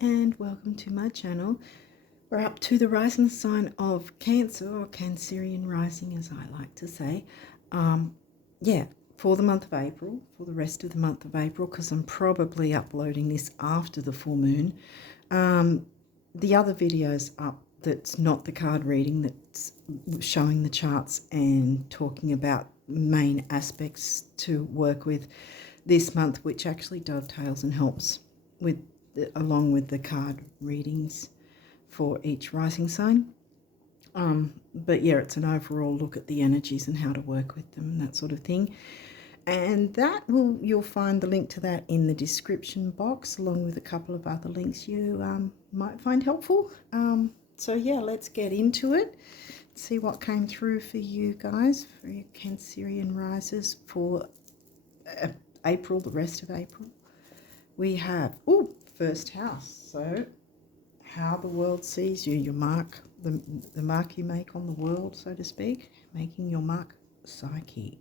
and welcome to my channel. We're up to the rising sign of Cancer, or Cancerian rising as I like to say. For the month of April, for the rest of the month of April, because I'm probably uploading this after the full moon. The other videos up that's not the card reading, that's showing the charts and talking about main aspects to work with this month, which actually dovetails and helps with along with the card readings for each rising sign. But yeah, it's an overall look at the energies and how to work with them and that sort of thing. And you'll find the link to that in the description box, along with a couple of other links you might find helpful. So yeah, let's get into it. See what came through for you guys, for your Cancerian risers for April, the rest of April. We have, first house. So how the world sees you, your mark, the mark you make on the world, so to speak, making your mark, psyche.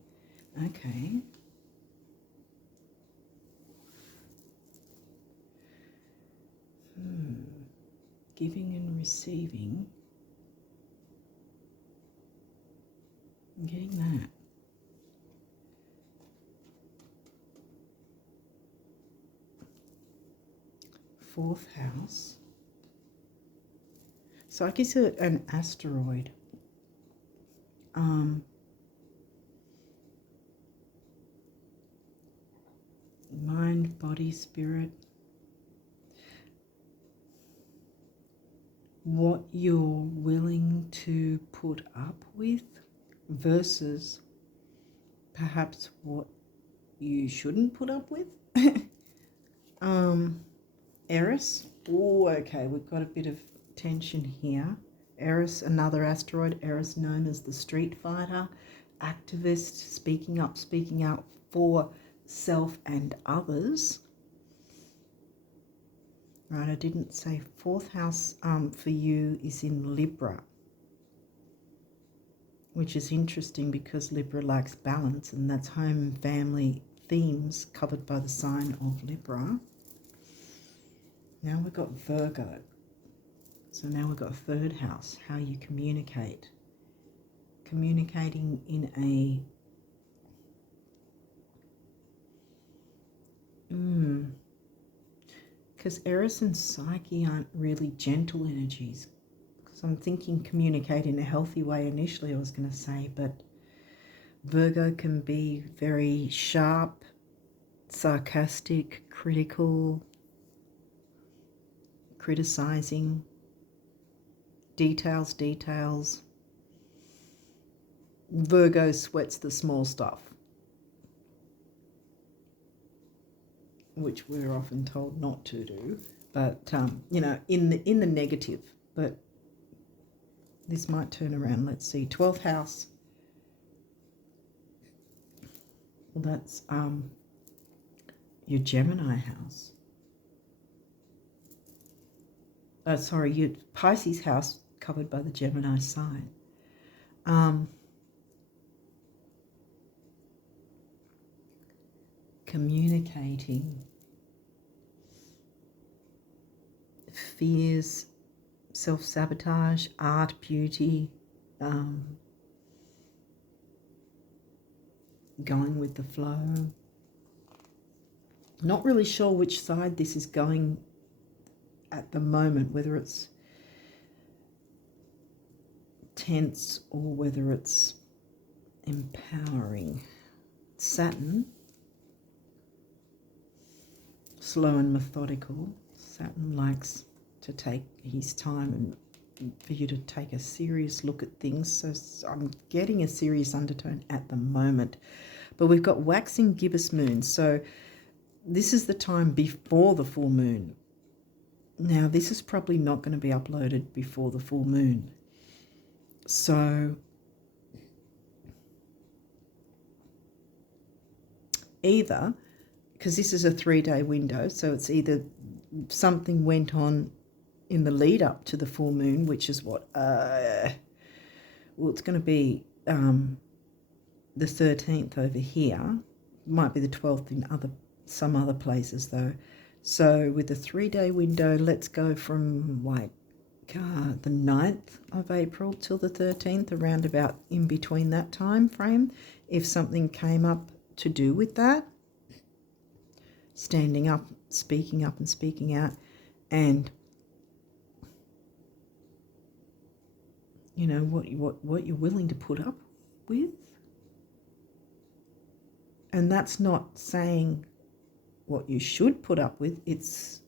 Okay. Giving and receiving. I'm getting that. Fourth house. Psyche is an asteroid. Mind, body, spirit. What you're willing to put up with versus perhaps what you shouldn't put up with. Eris. Oh, okay, we've got a bit of tension here. Eris, another asteroid. Eris, known as the street fighter, activist, speaking up, speaking out for self and others. Right, I didn't say fourth house for you is in Libra, which is interesting because Libra likes balance, and that's home and family themes covered by the sign of Libra. Now we've got Virgo. So now we've got third house, how you communicate. Communicating in a because Eris and Psyche aren't really gentle energies. Because I'm thinking communicate in a healthy way initially, I was going to say, but Virgo can be very sharp, sarcastic, critical, criticizing, details. Virgo sweats the small stuff, which we're often told not to do, but you know, in the negative. But this might turn around. Let's see, 12th house. Well, that's your Gemini house. Sorry, your Pisces house, covered by the Gemini sign. Communicating fears, self-sabotage, art, beauty, going with the flow. Not really sure which side this is going at the moment, whether it's tense or whether it's empowering. Saturn, slow and methodical. Saturn likes to take his time and for you to take a serious look at things. So I'm getting a serious undertone at the moment. But we've got waxing gibbous moon. So this is the time before the full moon. Now, this is probably not going to be uploaded before the full moon. So either, because this is a 3-day window, so it's either something went on in the lead up to the full moon, which is what, well, it's going to be the 13th over here. Might be the 12th in some other places though. So with the 3-day window, let's go from like the 9th of April till the 13th, around about in between that time frame. If something came up to do with that, standing up and speaking out, and you know what you're willing to put up with. And that's not saying what you should put up with, it's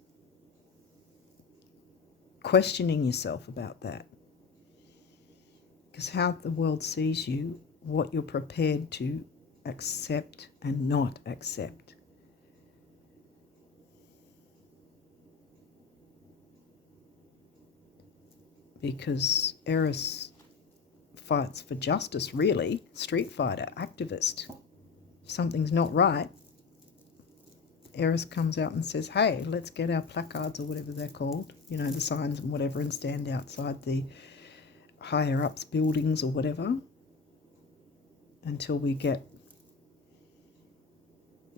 questioning yourself about that. Because how the world sees you, what you're prepared to accept and not accept. Because Eris fights for justice, really. Street fighter, activist. If something's not right, Eris comes out and says, hey, let's get our placards or whatever they're called, you know, the signs and whatever, and stand outside the higher ups buildings or whatever until we get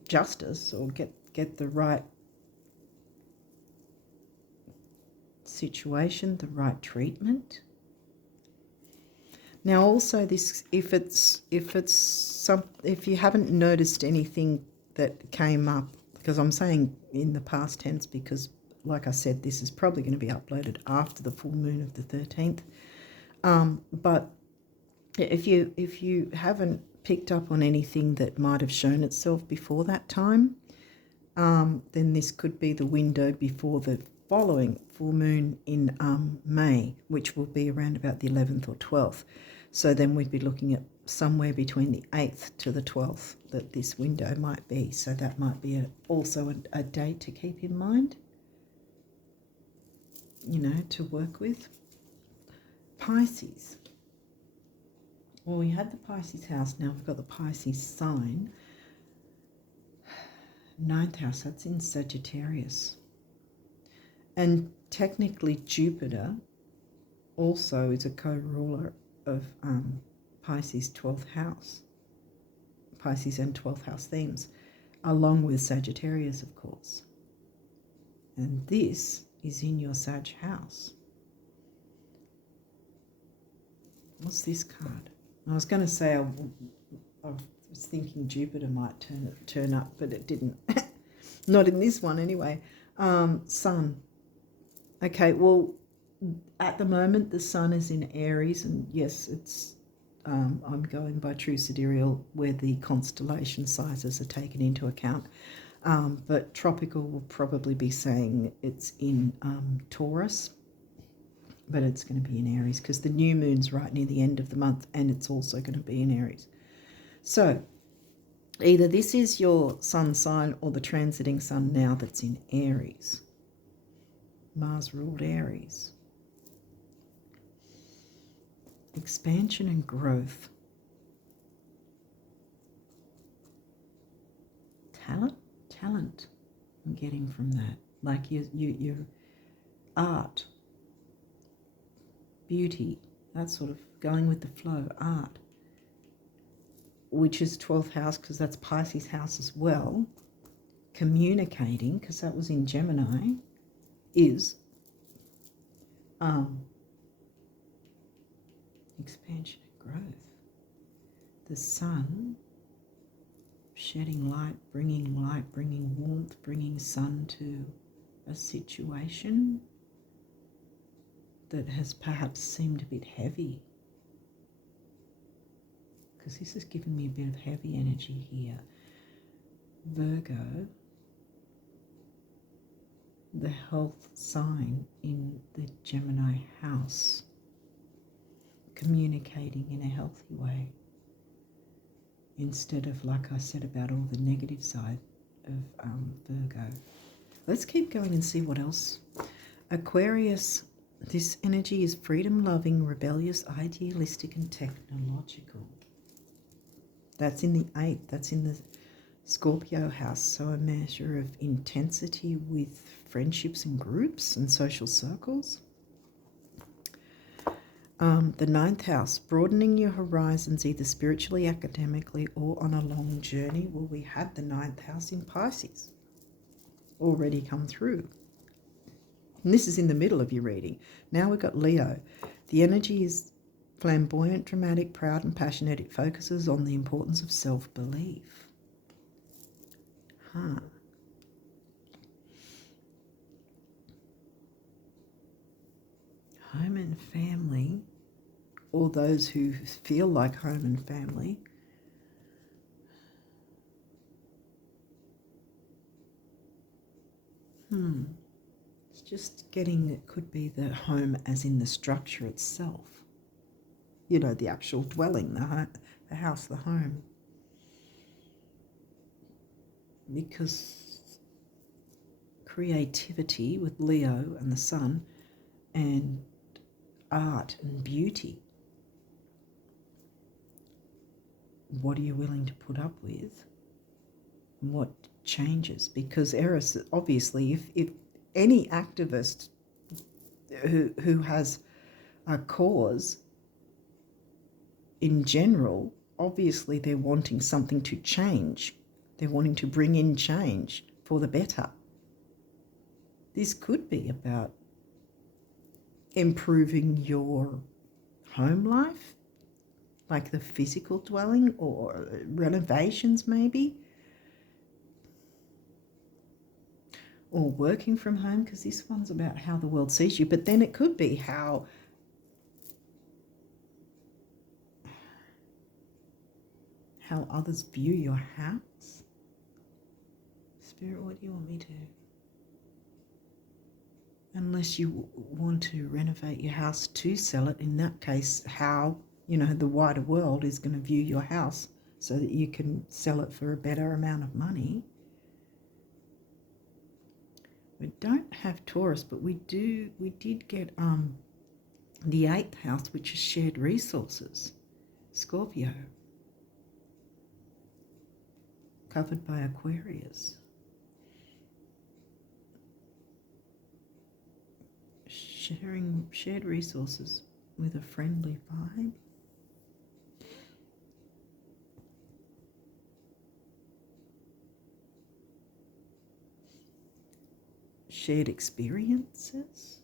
justice or get the right situation, the right treatment. Now also this, if you haven't noticed anything that came up, because I'm saying in the past tense because like I said, this is probably going to be uploaded after the full moon of the 13th. But if you haven't picked up on anything that might have shown itself before that time, then this could be the window before the following full moon in May, which will be around about the 11th or 12th. So then we'd be looking at somewhere between the 8th to the 12th that this window might be. So that might be also a date to keep in mind, you know, to work with. Pisces. Well, we had the Pisces house, now we've got the Pisces sign. 9th house, that's in Sagittarius. And technically Jupiter also is a co-ruler of Pisces 12th house. Pisces and 12th house themes, along with Sagittarius, of course. And this is in your Sag house. What's this card? I was going to say I was thinking Jupiter might turn up, but it didn't. Not in this one anyway. Sun. Okay, well, at the moment the Sun is in Aries, and yes, it's I'm going by True Sidereal where the constellation sizes are taken into account. But tropical will probably be saying it's in Taurus, but it's going to be in Aries because the new moon's right near the end of the month, and it's also going to be in Aries. So either this is your sun sign or the transiting sun now that's in Aries. Mars ruled Aries. Expansion and growth. Talent I'm getting from that. Like your art, beauty, that sort of going with the flow, art, which is 12th house because that's Pisces house as well. Communicating, because that was in Gemini, is expansion and growth. The sun shedding light, bringing warmth, bringing sun to a situation that has perhaps seemed a bit heavy, because this has given me a bit of heavy energy here. Virgo, the health sign in the Gemini house, communicating in a healthy way instead of, like I said, about all the negative side of Virgo. Let's keep going and see what else. Aquarius, this energy is freedom-loving, rebellious, idealistic and technological. That's in the 8th, that's in the Scorpio house, so a measure of intensity with friendships and groups and social circles. The 9th house, broadening your horizons either spiritually, academically or on a long journey. Well, we had the 9th house in Pisces. already come through. And this is in the middle of your reading. Now we've got Leo. The energy is flamboyant, dramatic, proud and passionate. It focuses on the importance of self-belief. Home and family, or those who feel like home and family, it's just getting, it could be the home as in the structure itself. You know, the actual dwelling, the house, the home. Because creativity with Leo and the sun, and art and beauty, what are you willing to put up with? What changes? Because Eris, obviously, if any activist who has a cause in general, obviously they're wanting something to change. They're wanting to bring in change for the better. This could be about improving your home life, like the physical dwelling, or renovations maybe, or working from home, because this one's about how the world sees you. But then it could be how others view your house. Spirit, what do you want me to? Unless you want to renovate your house to sell it, in that case, how, you know, the wider world is going to view your house so that you can sell it for a better amount of money. We don't have Taurus, but we did get the 8th house, which is shared resources. Scorpio, covered by Aquarius. Shared resources with a friendly vibe. Shared experiences.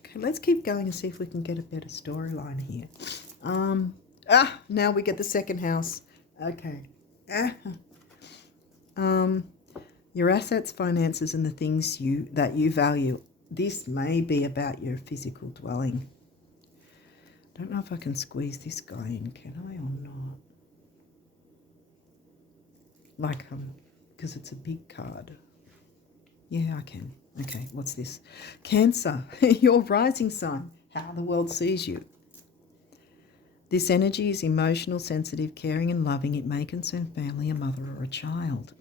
Okay, let's keep going and see if we can get a better storyline here. Now we get the 2nd house. Okay. Your assets, finances, and the things that you value. This may be about your physical dwelling. I don't know if I can squeeze this guy in, can I, or not? Like, because it's a big card. Yeah, I can. Okay, what's this? Cancer, your rising sign, how the world sees you. This energy is emotional, sensitive, caring, and loving. It may concern family, a mother, or a child.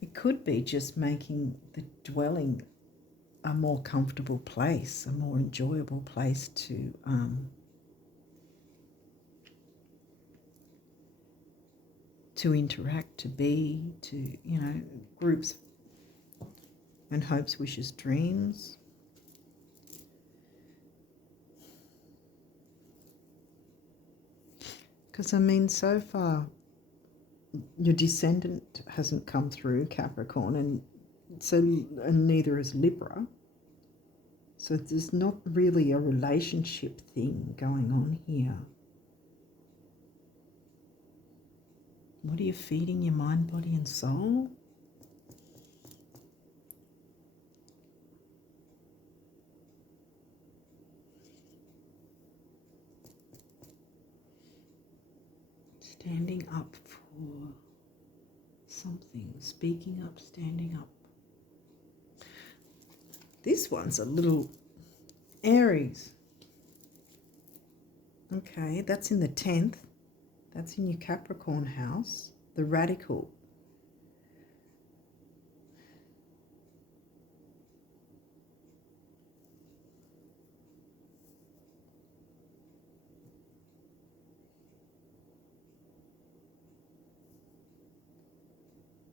It could be just making the dwelling a more comfortable place, a more enjoyable place to interact, to be, to, you know, groups and hopes, wishes, dreams. Because, I mean, so far, your descendant hasn't come through, Capricorn, and neither is Libra. So there's not really a relationship thing going on here. What are you feeding your mind, body, and soul? Standing up for something, speaking up, standing up. This one's a little Aries. Okay, that's in the 10th. That's in your Capricorn house, the radical.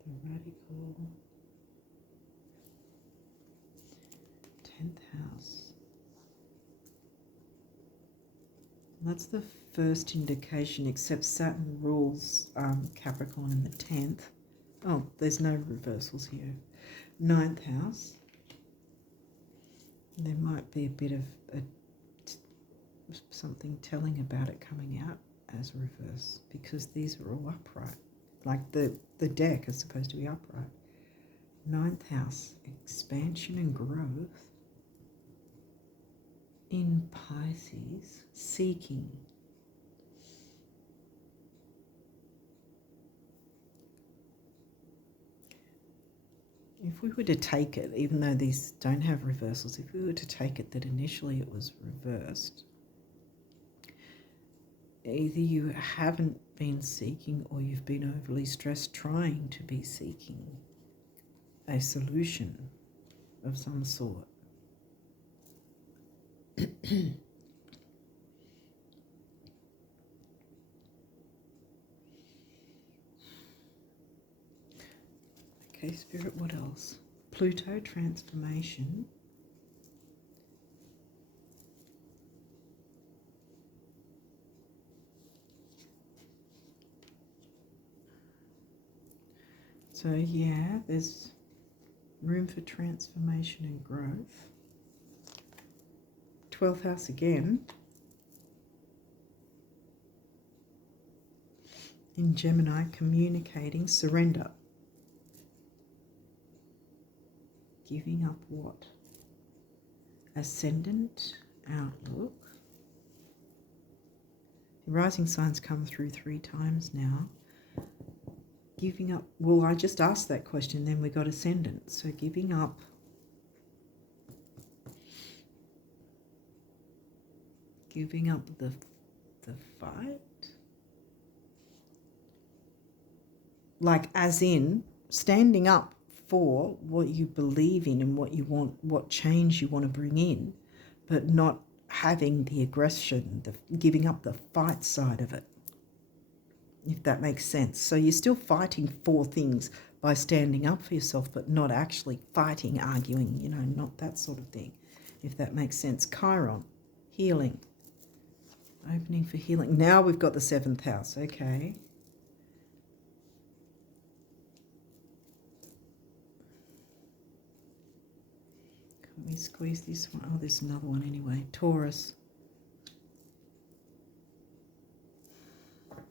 The radical. 10th house. That's the first indication, except Saturn rules Capricorn in the 10th. Oh, there's no reversals here. 9th house. There might be a bit of something telling about it coming out as reverse, because these are all upright. Like the deck is supposed to be upright. 9th house, expansion and growth. In Pisces, seeking. If we were to take it, even though these don't have reversals, if we were to take it that initially it was reversed, either you haven't been seeking or you've been overly stressed trying to be seeking a solution of some sort. Okay, Spirit, what else? Pluto transformation. So yeah, there's room for transformation and growth. 12th house again. In Gemini, communicating, surrender. Giving up what? Ascendant, outlook. The rising signs come through 3 times now. Giving up, well, I just asked that question, then we got ascendant. So giving up the fight. Like as in standing up for what you believe in and what you want, what change you want to bring in, but not having the aggression, giving up the fight side of it, if that makes sense. So you're still fighting for things by standing up for yourself, but not actually fighting, arguing, you know, not that sort of thing, if that makes sense. Chiron, healing, opening for healing. Now we've got the 7th house, okay. We squeeze this one. Oh, there's another one anyway. Taurus.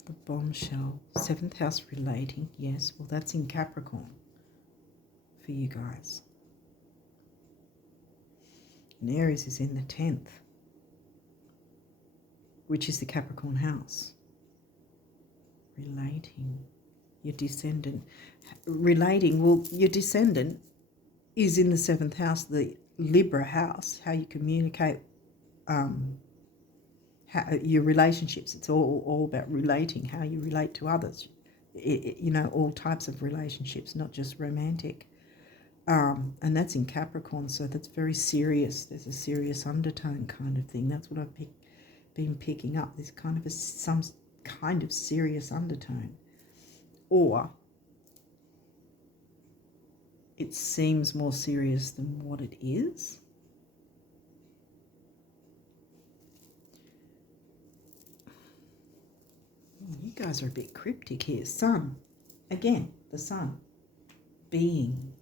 The bombshell. 7th house relating. Yes, well, that's in Capricorn for you guys. And Aries is in the 10th, which is the Capricorn house. Relating. Your descendant. Relating, well, your descendant is in the 7th house, the Libra house, how you communicate, your relationships. It's all about relating, how you relate to others. You know, all types of relationships, not just romantic. And that's in Capricorn, so that's very serious. There's a serious undertone kind of thing. That's what I've been picking up. There's kind of some kind of serious undertone. Or it seems more serious than what it is. You guys are a bit cryptic here. Sun. Again, the sun. Being.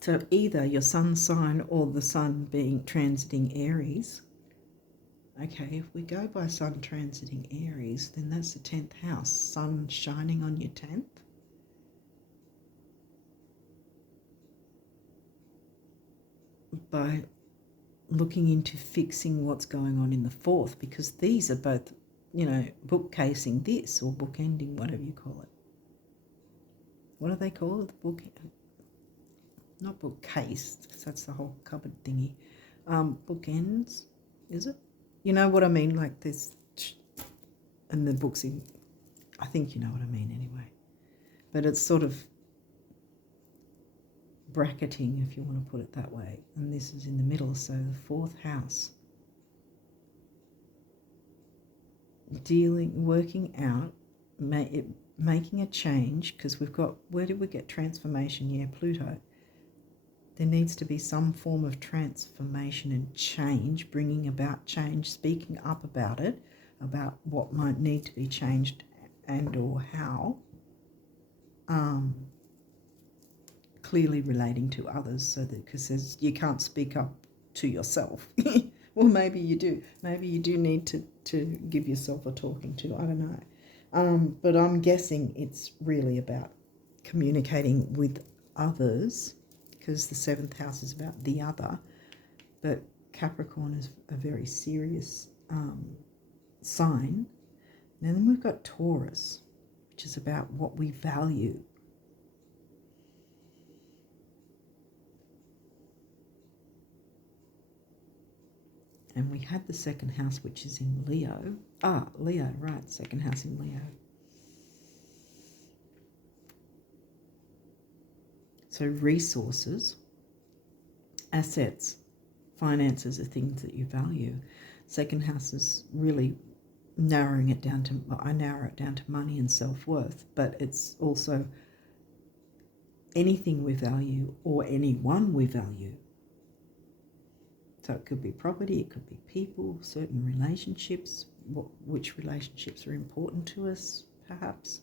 So either your sun sign or the sun being transiting Aries. Okay, if we go by sun transiting Aries, then that's the 10th house. Sun shining on your 10th. By looking into fixing what's going on in the 4th, because these are both, you know, bookcasing this or bookending, whatever you call it. What do they call it? Book, not bookcase, because that's the whole cupboard thingy. Bookends, is it? You know what I mean? Like this, and the books in. I think you know what I mean anyway. But it's sort of bracketing, if you want to put it that way, and this is in the middle, so the 4th house. Working out, making a change, because we've got, where did we get transformation? Yeah, Pluto. There needs to be some form of transformation and change, bringing about change, speaking up about it, about what might need to be changed and or how. clearly relating to others, so that, because you can't speak up to yourself. Well, maybe you do. Maybe you do need to give yourself a talking to. I don't know. But I'm guessing it's really about communicating with others, because the 7th house is about the other. But Capricorn is a very serious sign. And then we've got Taurus, which is about what we value. And we had the 2nd house, which is in Leo. Leo, right, 2nd house in Leo. So resources, assets, finances are things that you value. 2nd house is really narrowing it down to, well, I narrow it down to money and self-worth, but it's also anything we value or anyone we value. So it could be property, it could be people, certain relationships, which relationships are important to us, perhaps.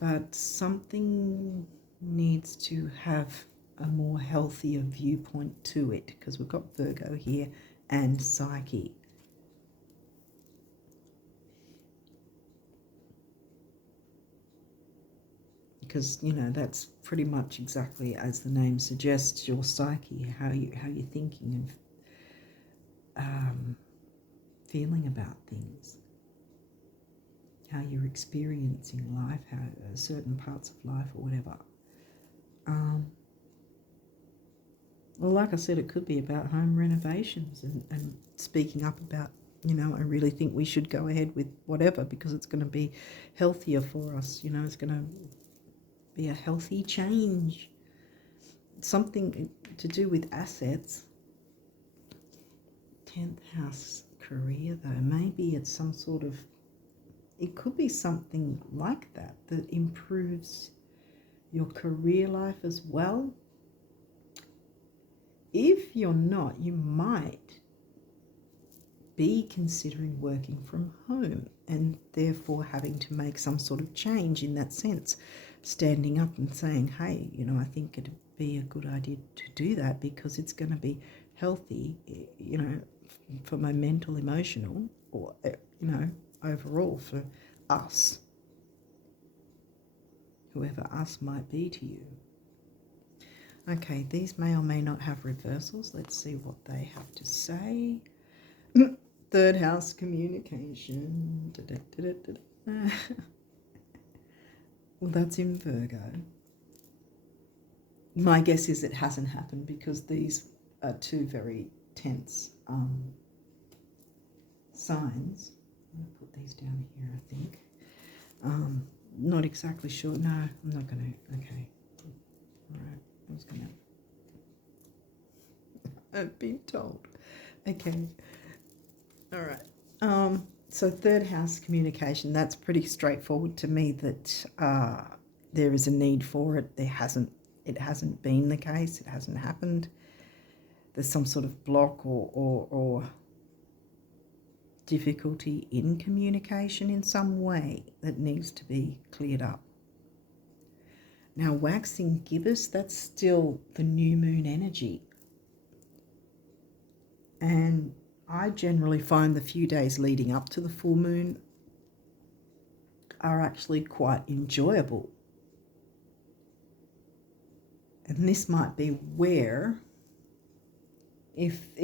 But something needs to have a more healthier viewpoint to it, because we've got Virgo here and Psyche. Because, you know, that's pretty much exactly as the name suggests, your psyche, how you're thinking and feeling about things, how you're experiencing life, how certain parts of life or whatever. Well, like I said, it could be about home renovations and speaking up about, you know, I really think we should go ahead with whatever, because it's going to be healthier for us. You know, it's going to be a healthy change. Something to do with assets. 10th house career, though. Maybe it's some sort of, it could be something like that improves your career life as well. If you're not, you might be considering working from home and therefore having to make some sort of change in that sense. Standing up and saying, hey, you know, I think it'd be a good idea to do that, because it's going to be healthy, you know, for my mental, emotional, or, you know, overall for us, whoever us might be to you. Okay, these may or may not have reversals. Let's see what they have to say. 3rd house, communication. Well, that's in Virgo. My guess is it hasn't happened, because these are two very tense signs. I'm going to put these down here, I think. Not exactly sure. No, I'm not going to. Okay. All right. I was going to. I've been told. Okay. All right. So 3rd house communication, that's pretty straightforward to me, that there is a need for it. It hasn't been the case. It hasn't happened. There's some sort of block or difficulty in communication in some way that needs to be cleared up. Now, waxing gibbous, that's still the new moon energy. And I generally find the few days leading up to the full moon are actually quite enjoyable. And this might be where, if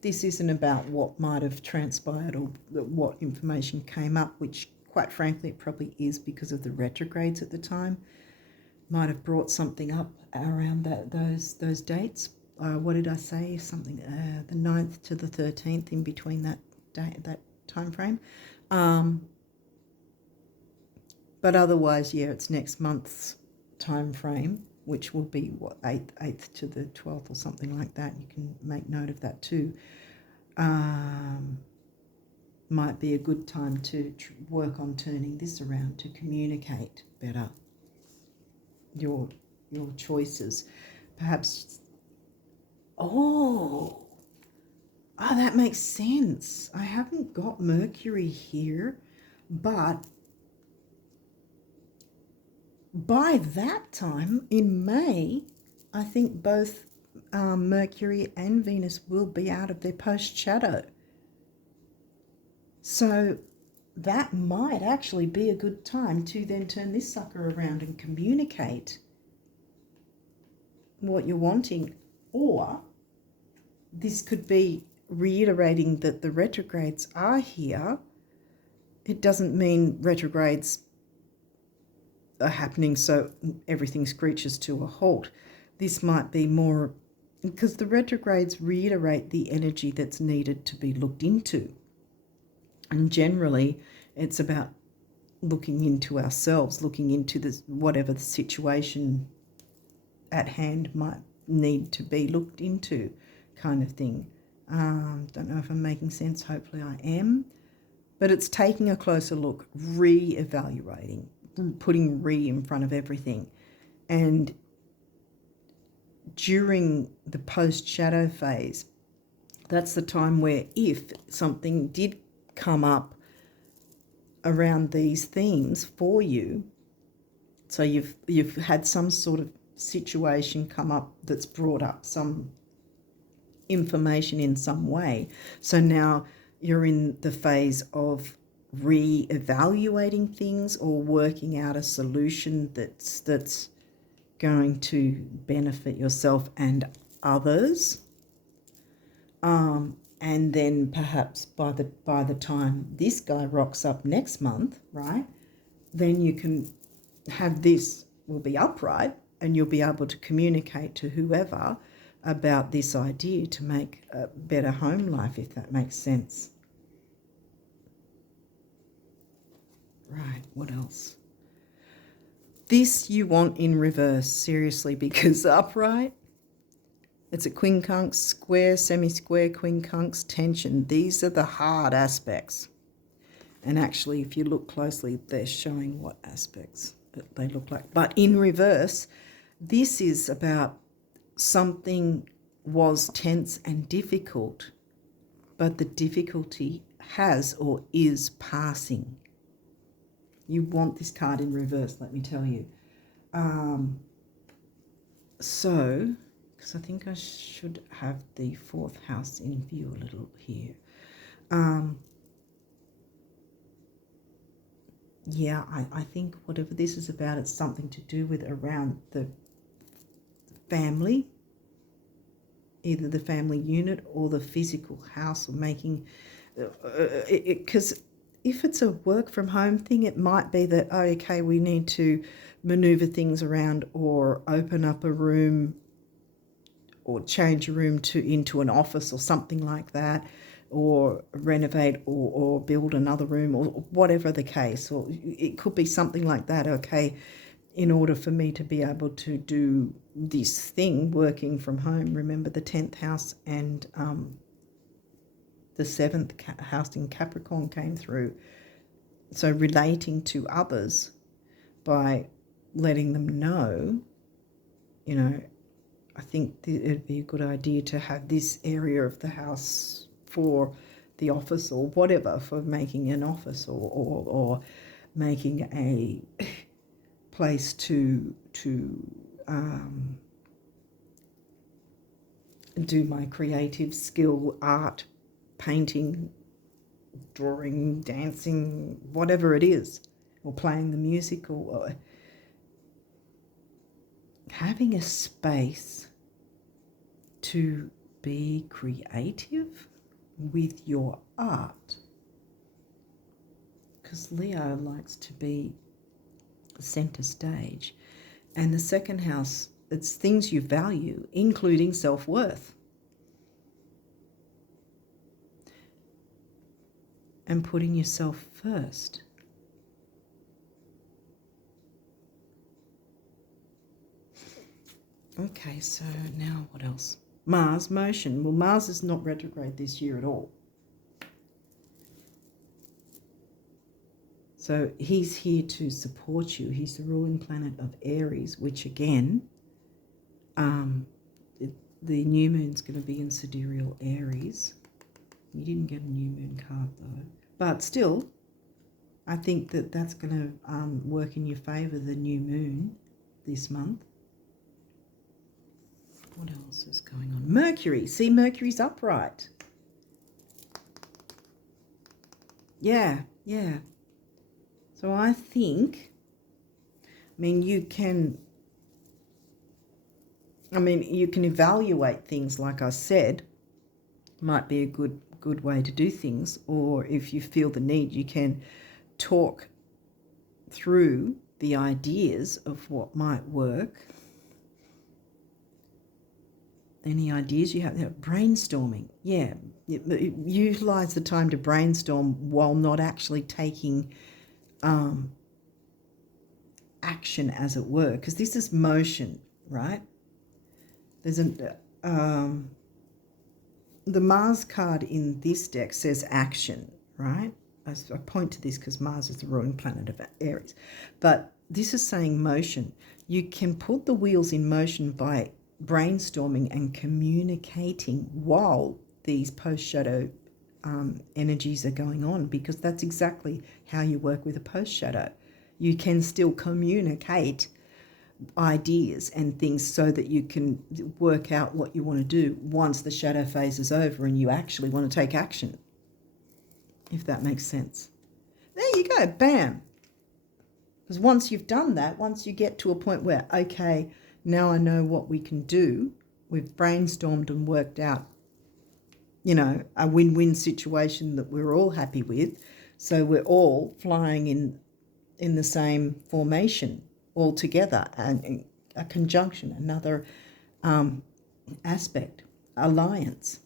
this isn't about what might have transpired or what information came up, which quite frankly it probably is because of the retrogrades at the time, might have brought something up around those dates. What did I say? Something the 9th to the 13th, in between that time frame. But otherwise, yeah, it's next month's time frame, which will be what, 8th to the 12th or something like that. You can make note of that too. Might be a good time to work on turning this around, to communicate better your choices. Perhaps, that makes sense. I haven't got Mercury here, but by that time, in May, I think both Mercury and Venus will be out of their post-shadow. So that might actually be a good time to then turn this sucker around and communicate what you're wanting. Or this could be reiterating that the retrogrades are here. It doesn't mean retrogrades are happening so everything screeches to a halt. This might be more because the retrogrades reiterate the energy that's needed to be looked into. And generally, it's about looking into ourselves, looking into this, whatever the situation at hand might need to be looked into, kind of thing. Don't know if I'm making sense. Hopefully I am. But it's taking a closer look, re-evaluating, putting re in front of everything. And during the post-shadow phase, that's the time where if something did come up around these themes for you, so you've had some sort of situation come up that's brought up some information in some way. So now you're in the phase of re-evaluating things or working out a solution that's going to benefit yourself and others. And then perhaps by the time this guy rocks up next month, right, then you can have this will be upright and you'll be able to communicate to whoever about this idea to make a better home life, if that makes sense. Right, what else? This you want in reverse, seriously, because upright, it's a quincunx, square, semi-square, quincunx, tension. These are the hard aspects. And actually, if you look closely, they're showing what aspects they look like. But in reverse, this is about something was tense and difficult, but the difficulty has or is passing. You want this card in reverse, let me tell you. So, because I think I should have the fourth house in view a little here. Yeah, I think whatever this is about, it's something to do with around the family, either the family unit or the physical house, or making, because if it's a work from home thing, it might be that, oh, okay, we need to maneuver things around or open up a room or change a room into an office or something like that, or renovate or build another room or whatever the case. Or it could be something like that, okay, in order for me to be able to do this thing working from home. Remember the 10th house and the 7th house in Capricorn came through. So relating to others by letting them know, you know, I think it'd be a good idea to have this area of the house for the office or whatever, for making an office or making a place to do my creative skill, art, painting, drawing, dancing, whatever it is, or playing the music, or having a space to be creative with your art. Because Leo likes to be center stage. And the second house, it's things you value, including self-worth. And putting yourself first. Okay, so now what else? Mars motion. Well, Mars is not retrograde this year at all. So he's here to support you. He's the ruling planet of Aries, which again, the new moon's going to be in Sidereal Aries. You didn't get a new moon card though. But still, I think that that's going to work in your favour, the new moon this month. What else is going on? Mercury. See, Mercury's upright. Yeah. So I think, you can evaluate things, like I said, might be a good way to do things. Or if you feel the need, you can talk through the ideas of what might work. Any ideas you have there? Brainstorming. Yeah. Utilize the time to brainstorm while not actually taking action, as it were, because this is motion, right? There's the Mars card in this deck says action, right? I point to this because Mars is the ruling planet of Aries. But this is saying motion. You can put the wheels in motion by brainstorming and communicating while these post-shadow energies are going on, because that's exactly how you work with a post-shadow. You can still communicate ideas and things so that you can work out what you want to do once the shadow phase is over and you actually want to take action, if that makes sense. There you go, bam. Because once you've done that, once you get to a point where, okay, now I know what we can do, we've brainstormed and worked out, a win-win situation that we're all happy with, so we're all flying in the same formation all together, and a conjunction, another aspect, alliance,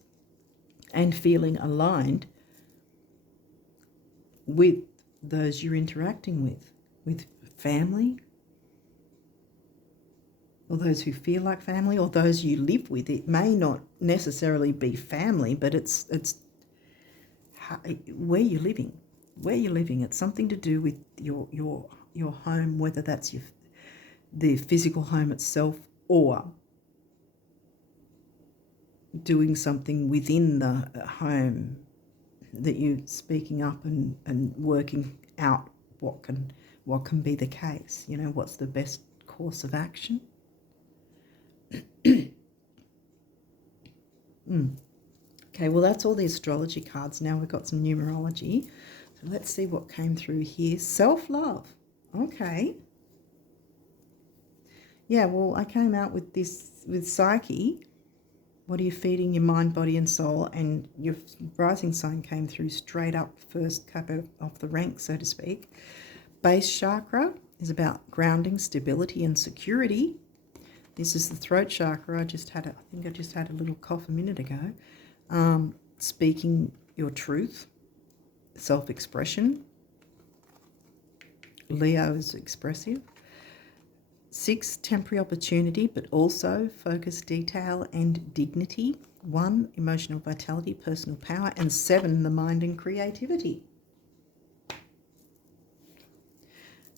and feeling aligned with those you're interacting with family, or those who feel like family, or those you live with. It may not necessarily be family, but it's where you're living. It's something to do with your home, whether that's the physical home itself, or doing something within the home that you're speaking up and working out what can be the case. What's the best course of action. Okay, well, that's all the astrology cards. Now we've got some numerology. So let's see what came through here. Self-love. Okay. Yeah, well, I came out with this, with Psyche. What are you feeding your mind, body, and soul? And your rising sign came through straight up, first cup off the rank, so to speak. Base chakra is about grounding, stability, and security. This is the throat chakra. I think I just had a little cough a minute ago. Speaking your truth, self-expression. Leo is expressive. 6, temporary opportunity, but also focus, detail, and dignity. 1, emotional vitality, personal power. And 7, the mind and creativity.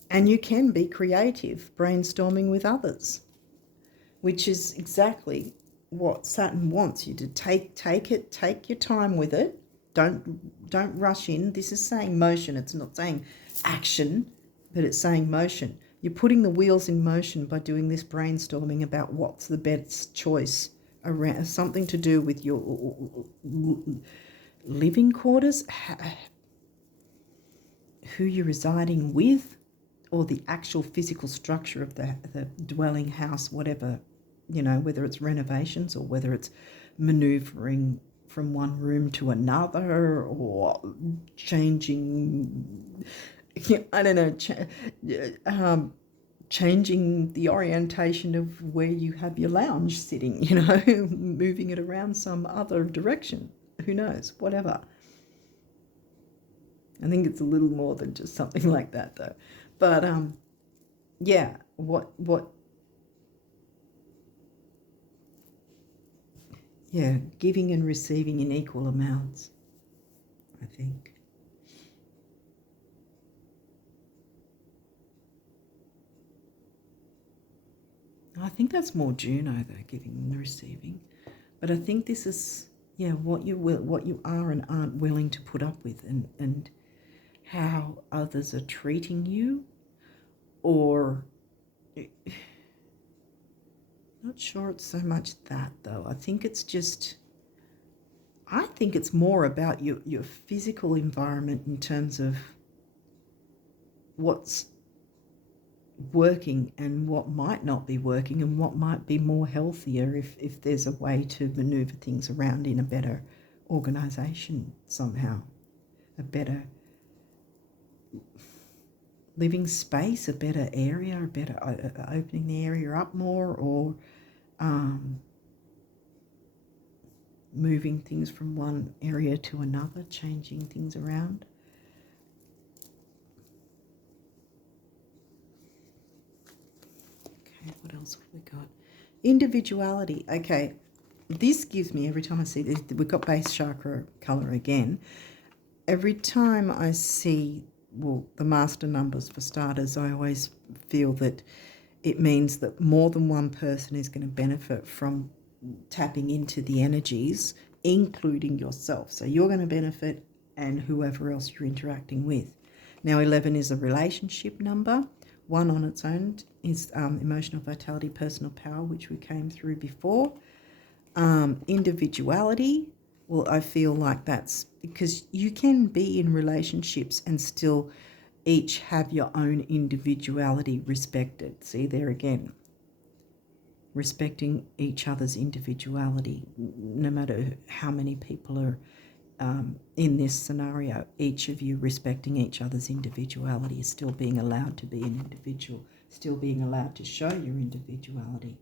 And you can be creative, brainstorming with others, which is exactly what Saturn wants you to take your time with it. Don't rush in. This is saying motion. It's not saying action, but it's saying motion. You're putting the wheels in motion by doing this brainstorming about what's the best choice around something to do with your living quarters, who you're residing with, or the actual physical structure of the dwelling house, whatever, whether it's renovations or whether it's maneuvering from one room to another, or changing, I don't know, changing the orientation of where you have your lounge sitting, moving it around some other direction. Who knows? Whatever. I think it's a little more than just something like that, though. But yeah, yeah, giving and receiving in equal amounts, I think. I think that's more Juno, though, giving and receiving. But I think this is, what you are and aren't willing to put up with, and how others are treating you, or not sure it's so much that though. I think it's more about your physical environment in terms of what's working and what might not be working and what might be more healthier if there's a way to maneuver things around in a better organisation somehow, a better living space, a better area, a better opening the area up more, or moving things from one area to another, changing things around. Okay, what else have we got? Individuality. Okay, this gives me, every time I see this, we've got base chakra colour again. Every time I see, well, the master numbers for starters, I always feel that it means that more than one person is going to benefit from tapping into the energies, including yourself. So you're going to benefit and whoever else you're interacting with. Now 11 is a relationship number. 1 on its own is emotional vitality, personal power, which we came through before. Individuality, well, I feel like that's because you can be in relationships and still each have your own individuality respected. See there again, respecting each other's individuality, no matter how many people are in this scenario, each of you respecting each other's individuality, is still being allowed to be an individual, still being allowed to show your individuality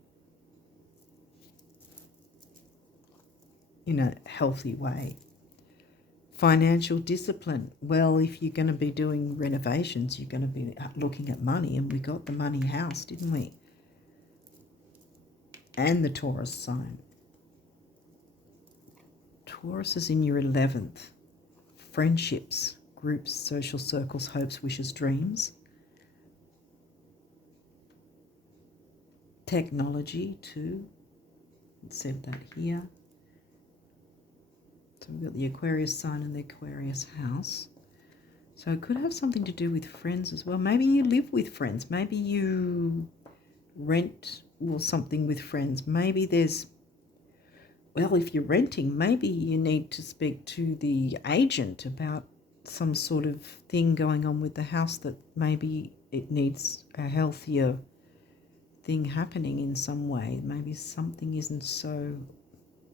in a healthy way. Financial discipline. Well, if you're going to be doing renovations, you're going to be looking at money, and we got the money house, didn't we? And the Taurus sign. Taurus is in your 11th. Friendships, groups, social circles, hopes, wishes, dreams. Technology too. It said that here. So we've got the Aquarius sign and the Aquarius house. So it could have something to do with friends as well. Maybe you live with friends. Maybe you rent or something with friends. Maybe there's, well, if you're renting, maybe you need to speak to the agent about some sort of thing going on with the house, that maybe it needs a healthier thing happening in some way. Maybe something isn't so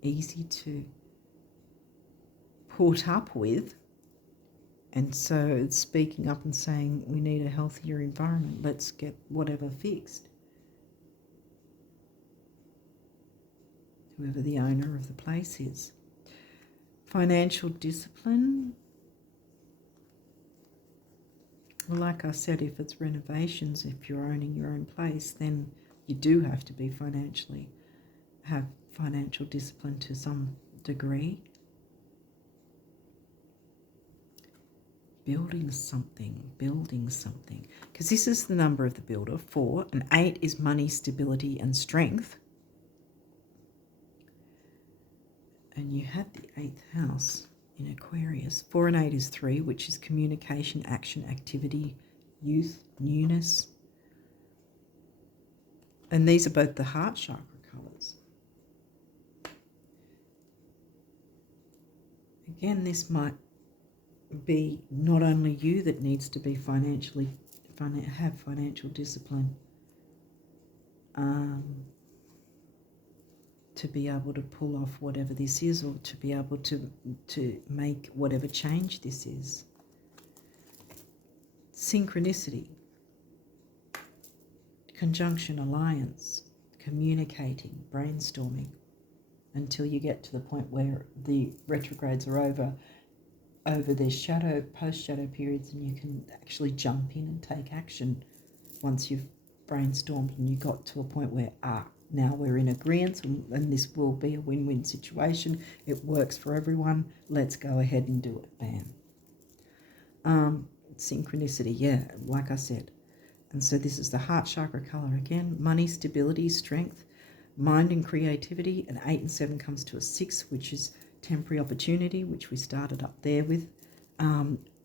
easy to put up with. And so it's speaking up and saying, we need a healthier environment. Let's get whatever fixed. Whoever the owner of the place is. Financial discipline. Well, like I said, if it's renovations, if you're owning your own place, then you do have to be have financial discipline to some degree. Building something. Because this is the number of the builder, 4. And 8 is money, stability and strength. And you had the 8th house in Aquarius. 4 and 8 is 3, which is communication, action, activity, youth, newness. And these are both the heart chakra colours. Again, this might be not only you that needs to be have financial discipline, to be able to pull off whatever this is, or to be able to make whatever change this is. Synchronicity, conjunction, alliance, communicating, brainstorming, until you get to the point where the retrogrades are over their post-shadow periods, and you can actually jump in and take action once you've brainstormed and you got to a point where, now we're in agreement and this will be a win-win situation. It works for everyone. Let's go ahead and do it. Bam. Synchronicity, yeah, like I said. And so this is the heart chakra color again. Money, stability, strength, mind and creativity. And 8 and 7 comes to a 6, which is temporary opportunity, which we started up there with.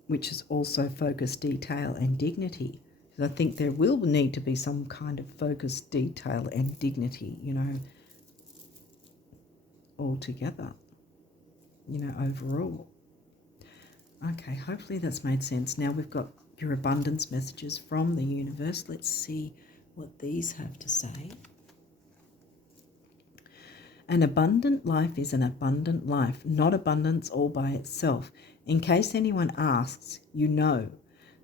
which is also focus, detail and dignity. Because I think there will need to be some kind of focus, detail and dignity, you know, all together, you know, overall. Okay, hopefully that's made sense. Now we've got your abundance messages from the universe. Let's see what these have to say. An abundant life is an abundant life, not abundance all by itself. In case anyone asks, you know.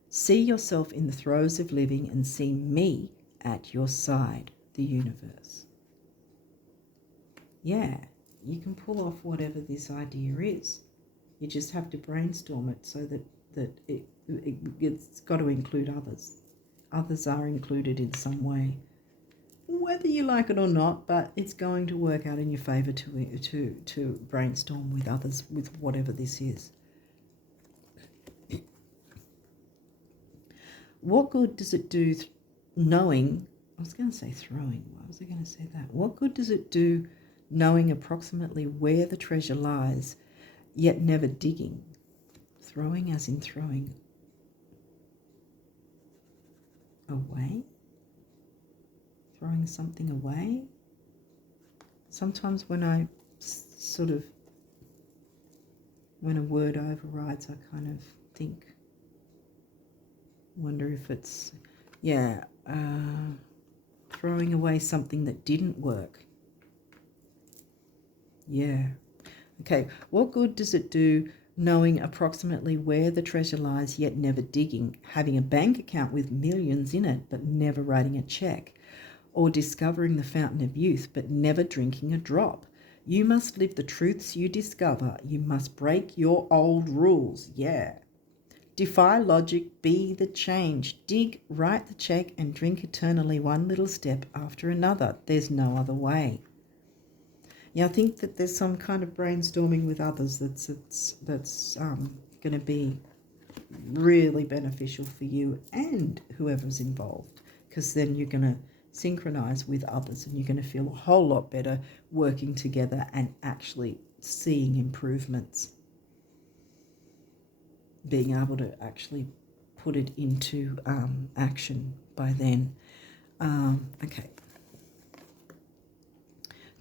See yourself in the throes of living and see me at your side, the universe. Yeah, you can pull off whatever this idea is. You just have to brainstorm it so that it's got to include others. Others are included in some way, whether you like it or not, but it's going to work out in your favour to brainstorm with others with whatever this is. What good does it do knowing, I was going to say throwing, why was I going to say that? What good does it do knowing approximately where the treasure lies, yet never digging? Throwing as in throwing away? Throwing something away? Sometimes when I when a word overrides, I kind of think, wonder if it's, throwing away something that didn't work. Yeah. Okay, what good does it do knowing approximately where the treasure lies yet never digging, having a bank account with millions in it but never writing a check, or discovering the fountain of youth but never drinking a drop? You must live the truths you discover. You must break your old rules. Yeah. Defy logic, be the change. Dig, write the check and drink eternally one little step after another. There's no other way. Yeah, I think that there's some kind of brainstorming with others that's going to be really beneficial for you and whoever's involved, because then you're going to synchronize with others and you're going to feel a whole lot better working together and actually seeing improvements, being able to actually put it into action by then. Okay.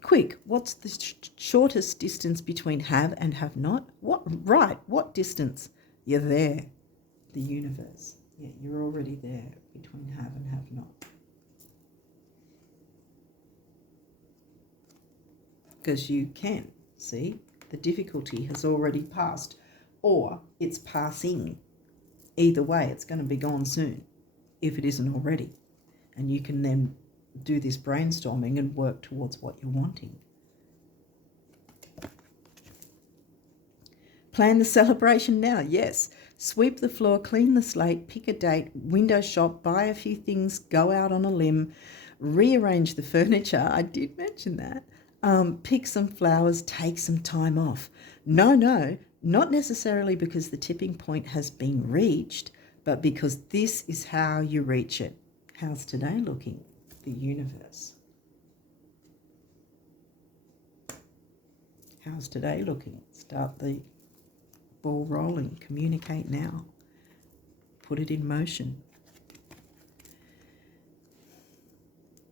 Quick, what's the shortest distance between have and have not? What distance? You're there, the universe. Yeah, you're already there between have and have not. Because you can, see, the difficulty has already passed, or it's passing. Either way, it's going to be gone soon, if it isn't already. And you can then do this brainstorming and work towards what you're wanting. Plan the celebration now, yes. Sweep the floor, clean the slate, pick a date, window shop, buy a few things, go out on a limb, rearrange the furniture. I did mention that. Pick some flowers, take some time off. No, not necessarily because the tipping point has been reached, but because this is how you reach it. How's today looking? The universe. How's today looking? Start the ball rolling. Communicate now. Put it in motion.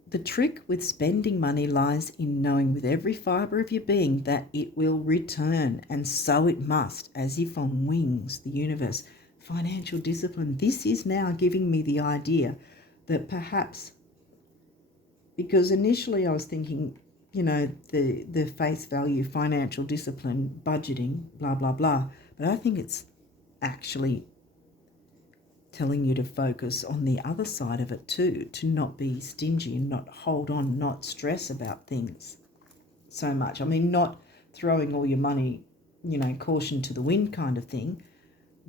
The trick with spending money lies in knowing with every fibre of your being that it will return, and so it must, as if on wings, the universe. Financial discipline. This is now giving me the idea that perhaps, because initially I was thinking, you know, the face value, financial discipline, budgeting, blah, blah, blah. But I think it's actually telling you to focus on the other side of it too, to not be stingy and not hold on, not stress about things so much. I mean, not throwing all your money, you know, caution to the wind kind of thing,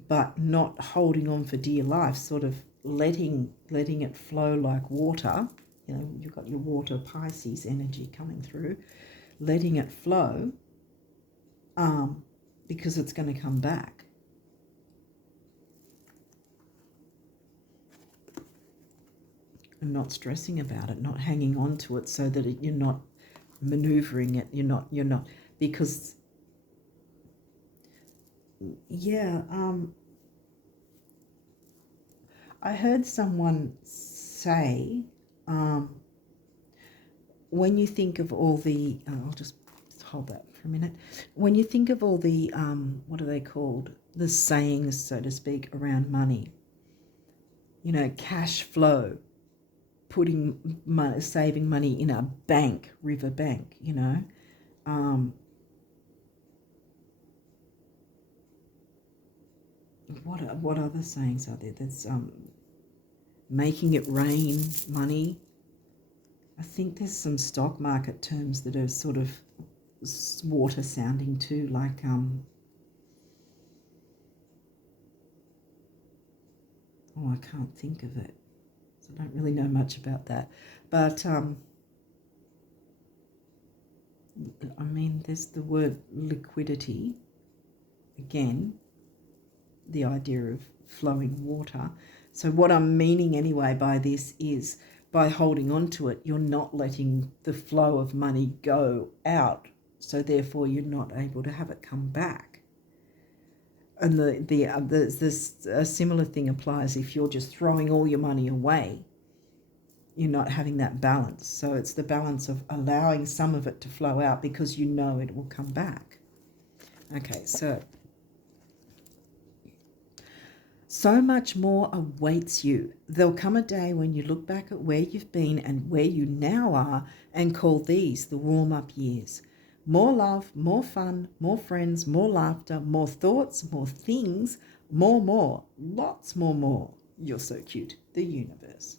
but not holding on for dear life, sort of letting it flow like water. You know, you've got your water Pisces energy coming through, letting it flow, because it's going to come back. And not stressing about it, not hanging on to it so that you're not maneuvering it. You're not, because, yeah, I heard someone say, when you think of all the, I'll just hold that for a minute. When you think of all the, what are they called? The sayings, so to speak, around money. You know, cash flow, putting money, saving money in a bank, river bank, you know. What other sayings are there? There's making it rain money. I think there's some stock market terms that are sort of water sounding too, like oh, I can't think of it. So I don't really know much about that. But I mean, there's the word liquidity. Again, the idea of flowing water. So what I'm meaning anyway by this is, by holding on to it, you're not letting the flow of money go out. So therefore, you're not able to have it come back. And a similar thing applies if you're just throwing all your money away. You're not having that balance. So it's the balance of allowing some of it to flow out because you know it will come back. Okay, so much more awaits you. There'll come a day when you look back at where you've been and where you now are and call these the warm-up years. More love, more fun, more friends, more laughter, more thoughts, more things, more, lots more. You're so cute. The universe.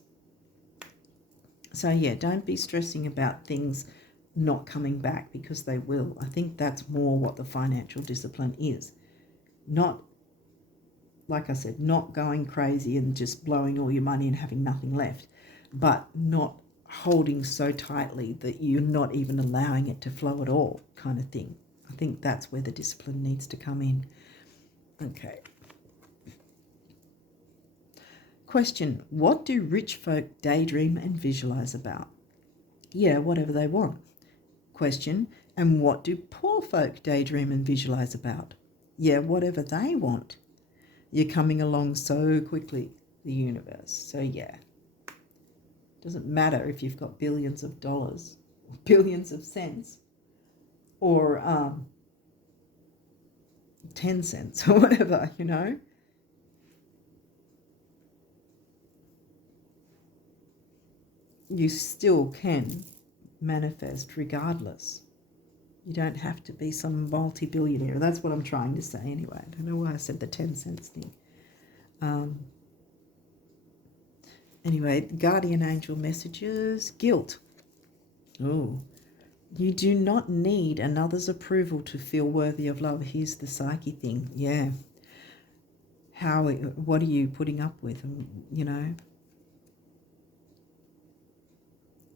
So yeah, don't be stressing about things not coming back, because they will. I think that's more what the financial discipline is. Not, like I said, not going crazy and just blowing all your money and having nothing left, but not holding so tightly that you're not even allowing it to flow at all, kind of thing. I think that's where the discipline needs to come in. Okay. Question: what do rich folk daydream and visualize about? Yeah, whatever they want. Question: and what do poor folk daydream and visualize about? Yeah, whatever they want. You're coming along so quickly, the universe. So yeah, doesn't matter if you've got billions of dollars, or billions of cents, or 10 cents or whatever, you know. You still can manifest regardless. You don't have to be some multi-billionaire. That's what I'm trying to say anyway. I don't know why I said the 10 cents thing. Anyway, guardian angel messages. Guilt. Oh, you do not need another's approval to feel worthy of love. Here's the psyche thing. Yeah. What are you putting up with? You know.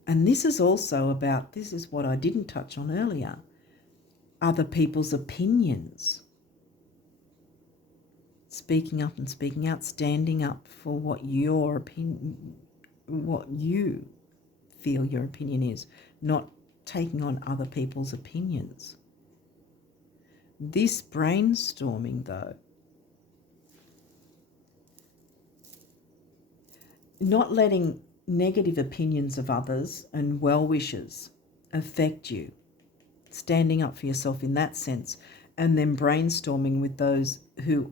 And this is also about, this is what I didn't touch on earlier, other people's opinions. Speaking up and speaking out, standing up for what your opinion, what you feel your opinion is, not taking on other people's opinions. This brainstorming, though, not letting negative opinions of others and well-wishers affect you, standing up for yourself in that sense, and then brainstorming with those who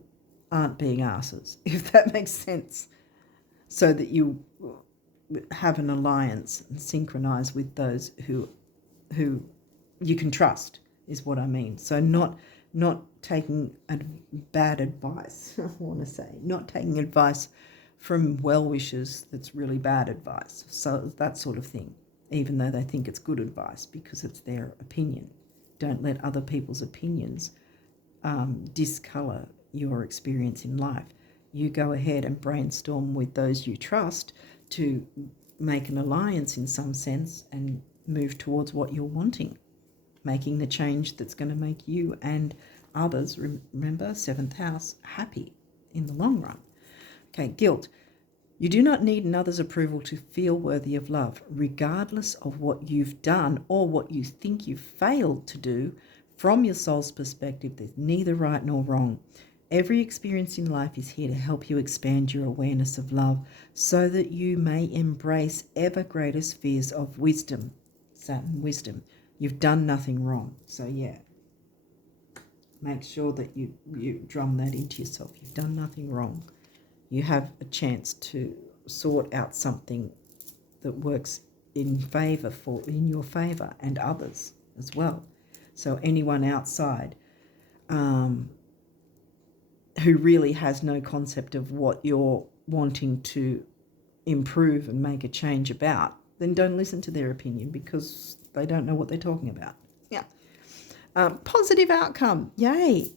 aren't being asses, if that makes sense, so that you have an alliance and synchronize with those who you can trust, is what I mean. So not taking bad advice, I want to say, not taking advice from well-wishers that's really bad advice, so that sort of thing, even though they think it's good advice because it's their opinion. Don't let other people's opinions discolour your experience in life. You go ahead and brainstorm with those you trust to make an alliance in some sense and move towards what you're wanting, making the change that's going to make you and others, remember, 7th house, happy in the long run. Okay, guilt. You do not need another's approval to feel worthy of love, regardless of what you've done or what you think you've failed to do. From your soul's perspective, there's neither right nor wrong. Every experience in life is here to help you expand your awareness of love so that you may embrace ever greater spheres of wisdom. Saturn, wisdom. You've done nothing wrong. So yeah, make sure that you drum that into yourself. You've done nothing wrong. You have a chance to sort out something that works in your favor and others as well. So anyone outside who really has no concept of what you're wanting to improve and make a change about, then don't listen to their opinion because they don't know what they're talking about. Yeah. Positive outcome. Yay.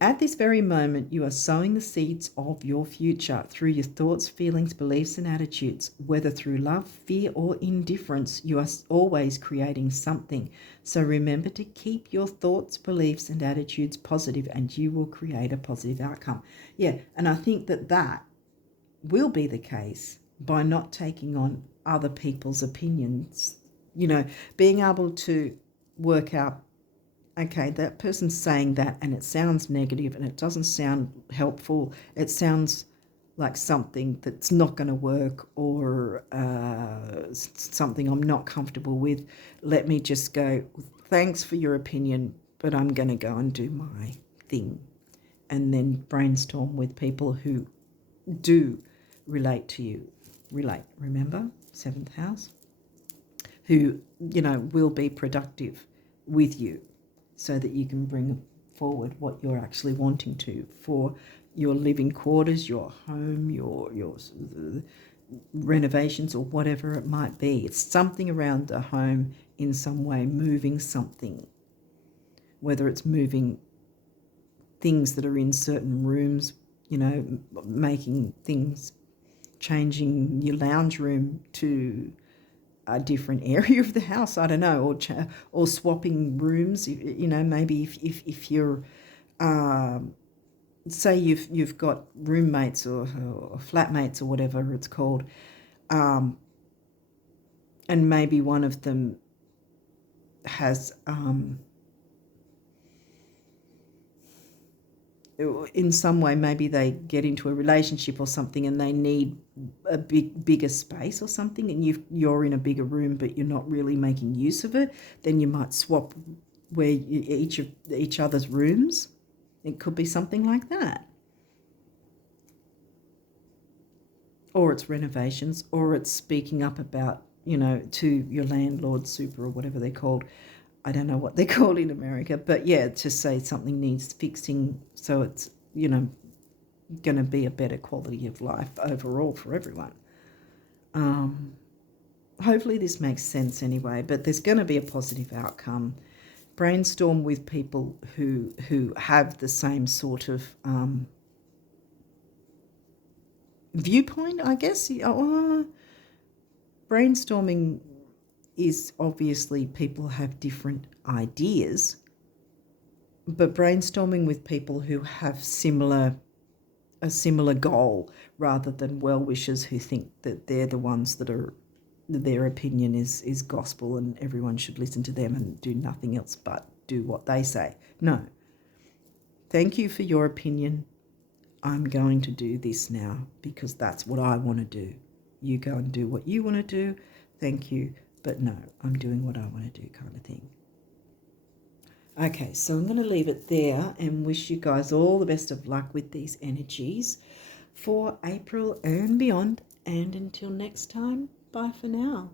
At this very moment, you are sowing the seeds of your future through your thoughts, feelings, beliefs, and attitudes. Whether through love, fear, or indifference, you are always creating something. So remember to keep your thoughts, beliefs, and attitudes positive, and you will create a positive outcome. Yeah, and I think that will be the case by not taking on other people's opinions. You know, being able to work out, okay, that person's saying that and it sounds negative and it doesn't sound helpful. It sounds like something that's not going to work or something I'm not comfortable with. Let me just go, thanks for your opinion, but I'm going to go and do my thing. And then brainstorm with people who do relate to you. Remember, 7th house? Who, will be productive with you, so that you can bring forward what you're actually wanting to for your living quarters, your home, your renovations, or whatever it might be. It's something around the home in some way, moving something, whether it's moving things that are in certain rooms, making things, changing your lounge room to a different area of the house, I don't know, or swapping rooms. Maybe if you're, say you've got roommates or flatmates or whatever it's called, and maybe one of them has in some way, maybe they get into a relationship or something and they need a bigger space or something, and you're in a bigger room but you're not really making use of it, then you might swap where each other's rooms. It could be something like that. Or it's renovations, or it's speaking up about, to your landlord, super, or whatever they're called. I don't know what they're called in America, but yeah, to say something needs fixing so it's, going to be a better quality of life overall for everyone. Hopefully this makes sense anyway, but there's going to be a positive outcome. Brainstorm with people who have the same sort of viewpoint, I guess. Brainstorming is obviously people have different ideas, but brainstorming with people who have a similar goal rather than well-wishers who think that they're the ones that their opinion is gospel and everyone should listen to them and do nothing else but do what they say. No. Thank you for your opinion. I'm going to do this now because that's what I want to do. You go and do what you want to do. Thank you. But no, I'm doing what I want to do, kind of thing. Okay, so I'm going to leave it there and wish you guys all the best of luck with these energies for April and beyond. And until next time, bye for now.